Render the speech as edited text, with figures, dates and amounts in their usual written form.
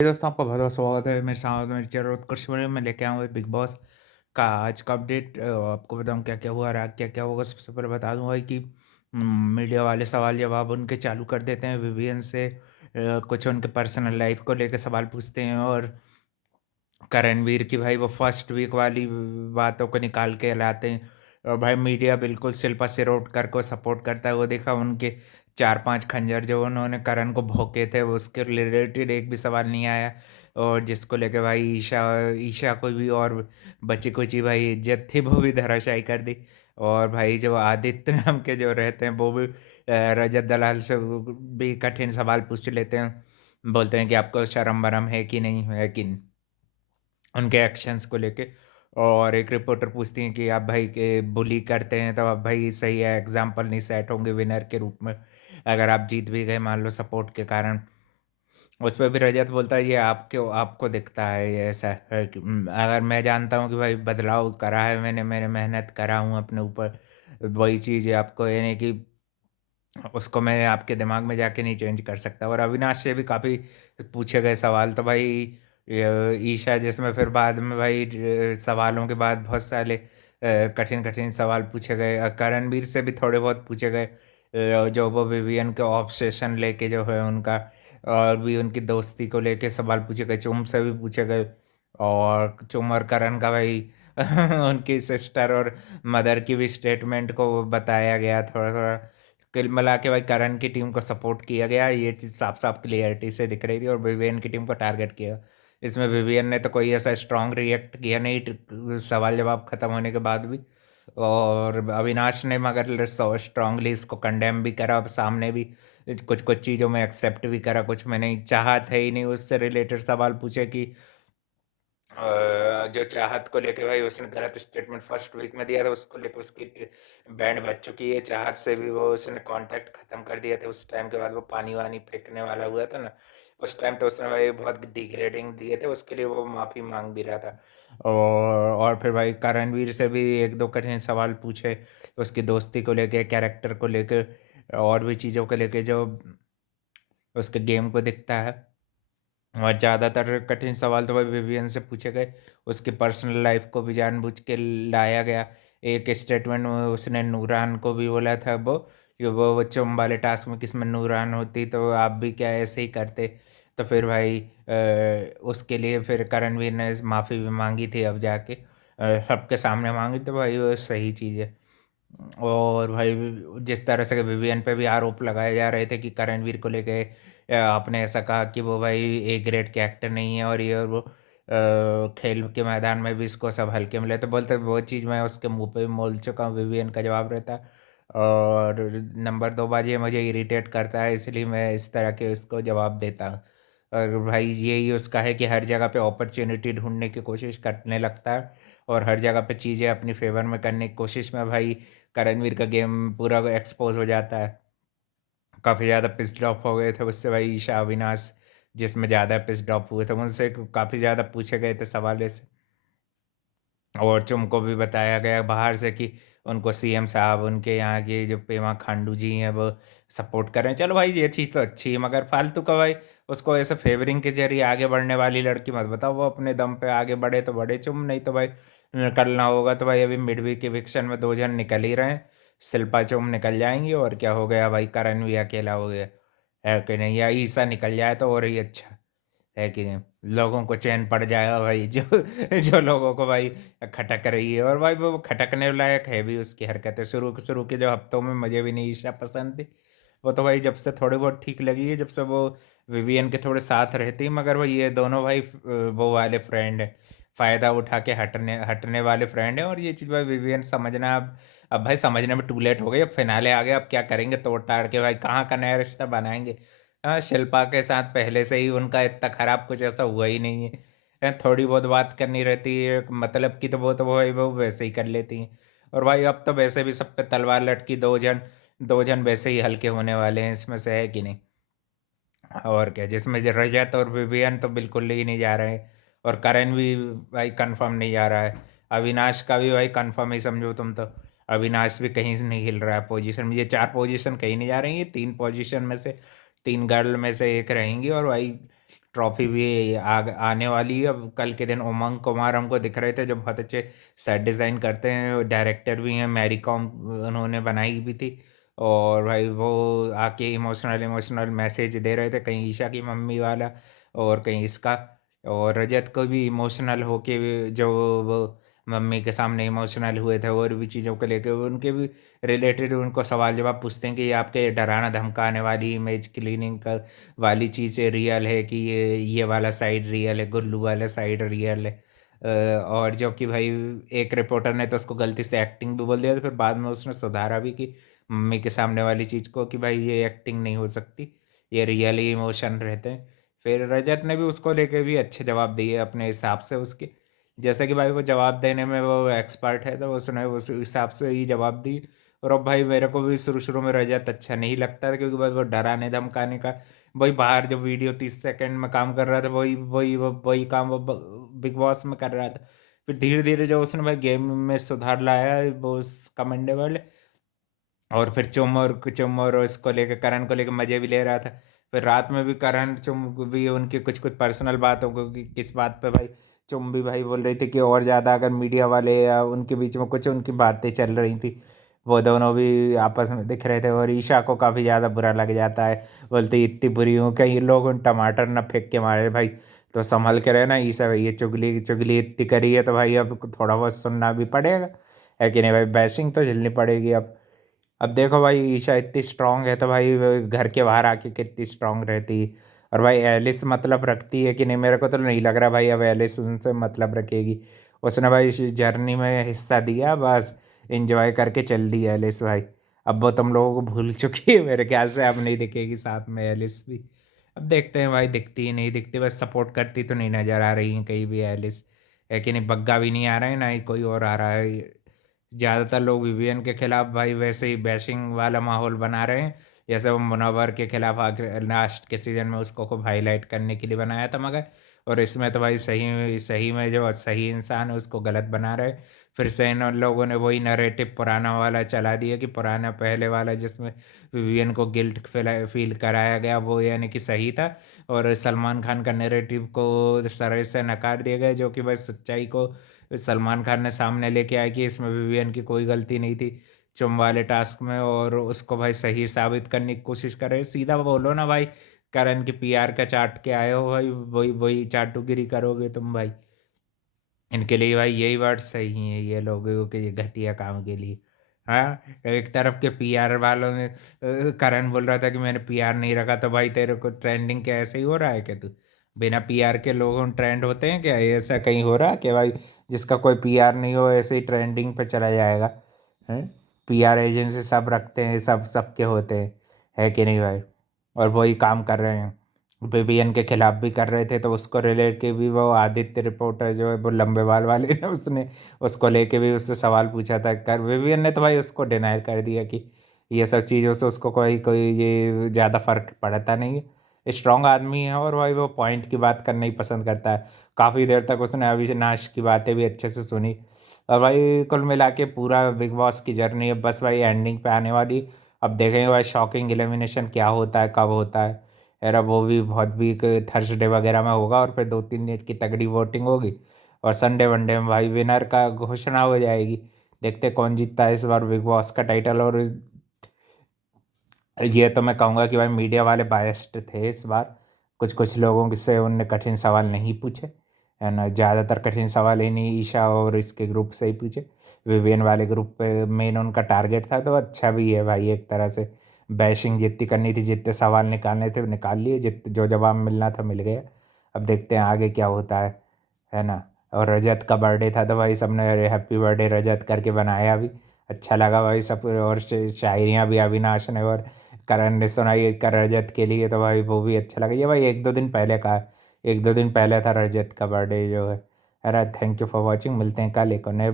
दोस्तों आपका बहुत बहुत स्वागत है मेरे साथ मेरी जरूरत कुछ मैं लेके आऊँ बिग बॉस का आज का अपडेट। आपको बताऊँ क्या क्या हुआ, रात क्या क्या होगा। सबसे पहले बता दूंगा कि मीडिया वाले सवाल जवाब उनके चालू कर देते हैं विवियन से। कुछ उनके पर्सनल लाइफ को लेकर सवाल पूछते हैं और करणवीर की भाई वो फर्स्ट वीक वाली बातों को निकाल के लाते हैं। और भाई मीडिया बिल्कुल शिल्पा शिरोडकर को सपोर्ट करता है। वो देखा उनके 4-5 खंजर जो उन्होंने करण को भोंके थे वो उसके रिलेटेड एक भी सवाल नहीं आया। और जिसको लेके भाई ईशा ईशा को भी और बची कुची भाई इज्जत थी वो भी धराशायी कर दी। और भाई जो आदित्य नाम के जो रहते हैं वो भी रजत दलाल से भी कठिन सवाल पूछ लेते हैं। बोलते हैं कि आपको शर्म वरम है कि नहीं है कि उनके एक्शंस को लेके। और एक रिपोर्टर पूछती है कि आप भाई के बुली करते हैं तो आप भाई सही है एग्जाम्पल नहीं सेट होंगे विनर के रूप में अगर आप जीत भी गए मान लो सपोर्ट के कारण। उस पर भी रजत बोलता है ये आपके आपको दिखता है ये ऐसा है कि अगर मैं जानता हूँ कि भाई बदलाव करा है मैंने मेहनत करा हूँ अपने ऊपर। वही चीज़ है आपको ये नहीं कि उसको मैं आपके दिमाग में जाके नहीं चेंज कर सकता। और अविनाश से भी काफ़ी पूछे गए सवाल तो भाई ईशा जिसमें फिर बाद में भाई सवालों के बाद बहुत सारे कठिन कठिन सवाल पूछे गए। करणवीर से भी थोड़े बहुत पूछे गए। जो वो विवियन के ऑब्सेशन लेके जो है उनका और भी उनकी दोस्ती को लेके सवाल पूछे गए। चुम से भी पूछे गए। और चुम और करण का भाई उनकी सिस्टर और मदर की भी स्टेटमेंट को बताया गया थोड़ा थोड़ा। कुल मिला के भाई करण की टीम को सपोर्ट किया गया ये चीज़ साफ साफ क्लियरिटी से दिख रही थी। और विवियन की टीम को टारगेट किया। इसमें विवियन ने तो कोई ऐसा स्ट्रांग रिएक्ट किया नहीं सवाल जवाब खत्म होने के बाद भी। और अविनाश ने मगर स्ट्रांगली इसको कंडेम भी करा। अब सामने भी कुछ कुछ चीज़ों में एक्सेप्ट भी करा कुछ में नहीं। चाहत है ही नहीं उससे रिलेटेड सवाल पूछे कि जो चाहत को लेके भाई उसने गलत स्टेटमेंट फर्स्ट वीक में दिया था उसको लेकर उसकी बैंड बज चुकी है। चाहत से भी वो उसने कांटेक्ट खत्म कर दिया था उस टाइम के बाद वो पानी वानी फेंकने वाला हुआ था ना। उस टाइम तो उसने भाई बहुत डिग्रेडिंग दिए थे उसके लिए वो माफ़ी मांग भी रहा था। और फिर भाई करणवीर से भी एक दो कठिन सवाल पूछे उसकी दोस्ती को लेके कैरेक्टर को लेके और भी चीज़ों को लेके जो उसके गेम को दिखता है। और ज़्यादातर कठिन सवाल तो भाई विवियन से पूछे गए। उसकी पर्सनल लाइफ को भी जानबूझ के लाया गया। एक स्टेटमेंट में उसने नूरान को भी बोला था वो कि वो चुम वाले टास्क में किसमें नूरान होती तो आप भी क्या ऐसे ही करते। तो फिर भाई उसके लिए फिर करणवीर ने माफ़ी भी मांगी थी अब जाके सबके सामने मांगी तो भाई वो सही चीज़ है। और भाई जिस तरह से विवियन पे भी आरोप लगाए जा रहे थे कि करणवीर को लेके आपने ऐसा कहा कि वो भाई ए ग्रेड के एक्टर नहीं है और ये और वो खेल के मैदान में भी इसको सब हल्के मिले तो बोलते वो चीज़ मैं उसके मुंह पे भी बोल चुका हूँ विवियन का जवाब रहता है। और नंबर 2 बात ये मुझे इरिटेट करता है इसलिए मैं इस तरह के उसको जवाब देता हूँ। और भाई यही उसका है कि हर जगह पे अपॉर्चुनिटी ढूंढने की कोशिश करने लगता है। और हर जगह पे चीज़ें अपनी फेवर में करने की कोशिश में भाई करणवीर का गेम पूरा एक्सपोज हो जाता है। काफ़ी ज़्यादा पिस्ड ऑफ हो गए थे उससे भाई ईशा अविनाश जिसमें ज़्यादा पिस्ड ऑफ हुए थे उनसे काफ़ी ज़्यादा पूछे गए थे सवाल ऐसे। और तुमको भी बताया गया बाहर से कि उनको सीएम साहब उनके यहाँ के जो पेमा खांडू जी हैं वो सपोर्ट कर रहे हैं। चलो भाई ये चीज़ तो अच्छी है मगर फालतू का भाई उसको ऐसे फेवरिंग के जरिए आगे बढ़ने वाली लड़की मत बताओ। वो अपने दम पे आगे बढ़े तो बढ़े चुम नहीं तो भाई निकलना होगा तो भाई अभी मिड वीक इविक्शन में 2 जन निकल ही रहे हैं। शिल्पा चुम निकल जाएंगी और क्या हो गया भाई करण भी अकेला हो गया है कि नहीं या ईसा निकल जाए तो और ही अच्छा है कि नहीं। लोगों को चैन पड़ जाएगा भाई जो जो लोगों को भाई खटक रही है। और भाई वो खटकने लायक है भी उसकी हरकतें शुरू शुरू के जो हफ्तों में मुझे भी नहीं ईशा पसंद थी। वो तो भाई जब से थोड़ी बहुत ठीक लगी है जब से वो विवियन के थोड़े साथ रहती है। मगर भाई ये दोनों भाई वो वाले फ्रेंड है फ़ायदा उठा के हटने हटने वाले फ्रेंड है। और ये चीज़ भाई विवियन समझना अब भाई समझने में टू लेट हो गई। अब फिनाले आ गया अब क्या करेंगे तोड़ ताड़ के भाई कहाँ का नया रिश्ता बनाएंगे। हाँ शिल्पा के साथ पहले से ही उनका इतना खराब कुछ ऐसा हुआ ही नहीं है। थोड़ी बहुत बात करनी रहती है मतलब की तो वो भाई वो वैसे ही कर लेती हैं। और भाई अब तो वैसे भी सब पे तलवार लटकी 2 जन वैसे ही हल्के होने वाले हैं इसमें से है कि नहीं। और क्या जिसमें रजत और विवियन तो बिल्कुल ही नहीं जा रहे हैं। और करण भी भाई कंफर्म नहीं जा रहा है। अविनाश का भी भाई कंफर्म ही समझो तुम तो। अविनाश भी कहीं से नहीं हिल रहा है पोजीशन में। ये 4 पोजीशन कहीं नहीं जा रही है 3 पोजीशन में से 3 गर्ल में से एक रहेंगी। और भाई ट्रॉफी भी आने वाली है। अब कल के दिन उमंग कुमार हमको दिख रहे थे जो बहुत अच्छे सेट डिज़ाइन करते हैं, डायरेक्टर भी हैं, मैरी कॉम उन्होंने बनाई भी थी। और भाई वो आके इमोशनल इमोशनल मैसेज दे रहे थे, कहीं ईशा की मम्मी वाला और कहीं इसका। और रजत को भी इमोशनल होके जो वो मम्मी के सामने इमोशनल हुए थे और भी चीज़ों को लेकर उनके भी रिलेटेड उनको सवाल जवाब पूछते हैं कि ये आपके डराना धमकाने वाली इमेज क्लीनिंग का वाली चीज़ें रियल है कि ये वाला साइड रियल है, गुल्लू वाला साइड रियल है। और जो कि भाई एक रिपोर्टर ने तो उसको गलती से एक्टिंग भी बोल दिया, तो फिर बाद में उसने सुधारा भी कि मम्मी के सामने वाली चीज़ को कि भाई ये एक्टिंग नहीं हो सकती, ये रियल ही इमोशन रहते हैं। फिर रजत ने भी उसको लेके भी अच्छे जवाब दिए अपने हिसाब से उसके, जैसे कि भाई वो जवाब देने में वो एक्सपर्ट है तो उसने उस हिसाब से ही जवाब दी। और अब भाई मेरे को भी शुरू शुरू में रजत अच्छा नहीं लगता था, क्योंकि भाई वो डराने धमकाने का वही बाहर जो वीडियो 30 सेकंड में काम कर रहा था वही काम वो बिग बॉस में कर रहा था। फिर धीरे धीरे जो उसने भाई गेम में सुधार लाया है वो कमेंडेबल है। और फिर चुम और इसको लेके करण को लेके मजे भी ले रहा था। फिर रात में भी करण चुम भी उनकी कुछ कुछ पर्सनल बातों को कि किस बात पे भाई चुम भी भाई बोल रही थी कि और ज़्यादा अगर मीडिया वाले या उनके बीच में कुछ उनकी बातें चल रही थी, वो दोनों भी आपस में दिख रहे थे। और ईशा को काफ़ी ज़्यादा बुरा लग जाता है, बोलती इतनी बुरी हूँ कहीं लोग उन टमाटर न फेंक के मारे भाई, तो संभल के रहना ईशा, ये चुगली चुगली इतनी करी है तो भाई अब थोड़ा बहुत सुनना भी पड़ेगा, है कि नहीं भाई, बैशिंग तो झेलनी पड़ेगी अब। अब देखो भाई ईशा इतनी स्ट्रांग है तो भाई वो घर के बाहर आके कितनी स्ट्रांग रहती। और भाई एलिस मतलब रखती है कि नहीं, मेरे को तो नहीं लग रहा भाई अब एलिस उनसे मतलब रखेगी। उसने भाई इस जर्नी में हिस्सा दिया, बस एंजॉय करके चल दी एलिस भाई। अब वो तुम लोगों को भूल चुकी है मेरे ख्याल से, अब नहीं दिखेगी साथ में एलिस भी। अब देखते हैं भाई, दिखती ही नहीं दिखती, बस सपोर्ट करती तो नहीं नज़र आ रही है कहीं भी एलिस, है कि नहीं। बग्गा भी नहीं आ रहा है, ना ही कोई और आ रहा है। ज़्यादातर लोग विवियन के खिलाफ भाई वैसे ही बैशिंग वाला माहौल बना रहे हैं, जैसे वो मुनव्वर के खिलाफ आगे लास्ट के सीज़न में उसको खूब हाईलाइट करने के लिए बनाया था मगर। और इसमें तो भाई सही सही में जो सही इंसान है उसको गलत बना रहे। फिर से इन लोगों ने वही नरेटिव पुराना वाला चला दिया कि पुराना पहले वाला जिसमें विवियन को गिल्ट फील कराया गया वो यानी कि सही था। और सलमान खान का नैरेटिव को सर से नकार दिया गया, जो कि भाई सच्चाई को सलमान खान ने सामने लेके आया कि इसमें विवियन की कोई गलती नहीं थी चुम वाले टास्क में, और उसको भाई सही साबित करने की कोशिश कर रहे हैं। सीधा बोलो ना भाई, करण की पीआर का चाट के आए हो भाई, वही वही चाटुगिरी करोगे तुम भाई। इनके लिए भाई यही वर्ड सही है ये लोगों के ये घटिया काम के लिए। हाँ, एक तरफ के पीआर वालों ने करण बोल रहा था कि मैंने पीआर नहीं रखा, तो भाई तेरे को ट्रेंडिंग क्या ऐसे ही हो रहा है क्या तू, बिना पीआर के लोग ट्रेंड होते हैं क्या, ऐसा कहीं हो रहा है कि भाई जिसका कोई पीआर नहीं हो ऐसे ही ट्रेंडिंग पे चला जाएगा। हैं, पीआर एजेंसी सब रखते हैं, सब सबके होते हैं, है कि नहीं भाई। और वही काम कर रहे हैं, बीबीएन के खिलाफ भी कर रहे थे, तो उसको रिलेट के भी वो आदित्य रिपोर्टर जो है वो लंबे बाल वाले ने उसने उसको लेके भी उससे सवाल पूछा था, कर बीबीएन ने तो भाई उसको डिनाई कर दिया कि ये सब चीज़ों से उसको कोई कोई ये ज़्यादा फर्क पड़ता नहीं है, स्ट्रांग आदमी है और भाई वो पॉइंट की बात करना ही पसंद करता है। काफ़ी देर तक उसने अविनाश की बातें भी अच्छे से सुनी। और भाई कुल मिला के पूरा बिग बॉस की जर्नी है बस भाई एंडिंग पे आने वाली। अब देखेंगे भाई शॉकिंग एलिमिनेशन क्या होता है, कब होता है। यार वो भी बहुत भी थर्सडे वगैरह में होगा और फिर 2-3 दिन की तगड़ी वोटिंग होगी। और संडे वनडे में भाई विनर का घोषणा हो जाएगी। देखते कौन जीतता है इस बार बिग बॉस का टाइटल। और ये तो मैं कहूँगा कि भाई मीडिया वाले बायस्ड थे इस बार, कुछ कुछ लोगों से उनने कठिन सवाल नहीं पूछे, है ना। ज़्यादातर कठिन सवाल इन्हीं ईशा और इसके ग्रुप से ही पूछे। विवियन वाले ग्रुप पे मेन उनका टारगेट था, तो अच्छा भी है भाई एक तरह से। बैशिंग जितनी करनी थी, जितने सवाल निकालने थे निकाल लिए, जित जो जवाब मिलना था मिल गया। अब देखते हैं आगे क्या होता है ना। और रजत का बर्थडे था तो भाई सबने हैप्पी बर्थडे रजत करके बनाया भी, अच्छा लगा भाई सब। और शायरियाँ भी अविनाश ने और करण ने सुनाई कर रजत के लिए, तो भाई वो भी अच्छा लगा। ये भाई 1-2 दिन पहले का है, 1-2 दिन पहले था रजत का बर्थडे जो है। अरे थैंक यू फॉर वॉचिंग, मिलते हैं कल एक और नए